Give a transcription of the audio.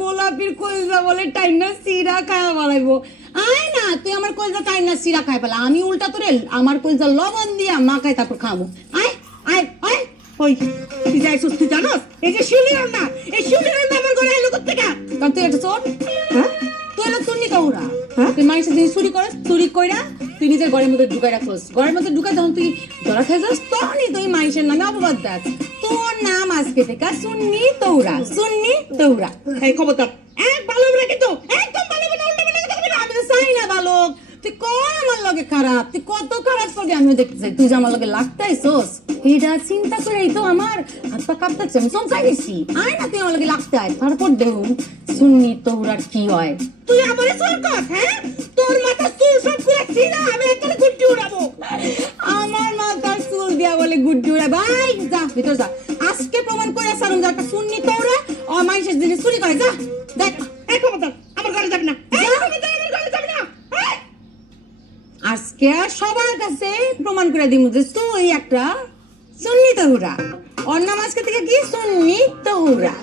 গোলাপির কলজা বলে টাইনা সিরা খায়া বলাইবো। আয় না তুই আমার কলজা টাইনা সিরা খাই ফেলা, আমি উল্টা তোরে আমার কলজা লবণ দিয়া মাখাই তারপর খাবো। আয় আয় আয়। ওই তুই যাই সুস্থ জানোস, এই যে শিউলির না, এই শিউলির আমার ঘরে এলো কোথেকে? কারণ তুই একটা চোর। হ্যাঁ তুই এলো চুন্নি কাউরা। হ্যাঁ? তুই মানুষের জিনিস চুরি করস, চুরি কইরা তুই নিজের ঘরের মধ্যে ঢুকাই রাখোস। ঘরের মধ্যে ঢুকাই যখন তুই ধরা খেয়ে যাস তখনই তুই মানুষের নামে অপবাদ দাস। তোর নাম আজকে থেকে সুন্নি তৌরা, সুন্নি তৌরা। এই খবরদার, এক ভালো হবে না কিন্তু, একদম ভালো হবে না, উল্টো পাল্টা কথা বলবি না। আমি তো চাই না বালক, তুই কর আমার লগে খারাপ, তুই কত খারাপ করবি আমিও দেখতে চাই। তুই যে আমার লগে লাগতাইছস এটা চিন্তা করেই তো আমার হাত পা কাঁপতাছে, আমি চমচাই দিছি। আয় না তুই আমার লগে লাগতে আয়, তারপর দেখুন সুন্নি তৌরার কি হয়। তুই আমারে চোর কর, হ্যাঁ? তোর মাথা চুল সব পুরো ছিঁড়া, আমি একটা গুটি উড়াবো। আমার মাথার চুল দিয়া বলে গুড্ডি উড়ায়। ভাই যা ভিতর যা, আজকে প্রমাণ করে সারুন যে একটা সুন্নি তৌরা ও মানুষের জিনিস চুরি করে। যা দেখ। এই খবরদার, আমার ঘরে যাবি না, এই খবরদার, আমার ঘরে যাবি না। এই! আজকে আর সবার কাছে প্রমাণ করে দিব যে তুই একটা সুন্নি তৌরা। ওর নাম আজকে থেকে কি সুন্নি তৌরা।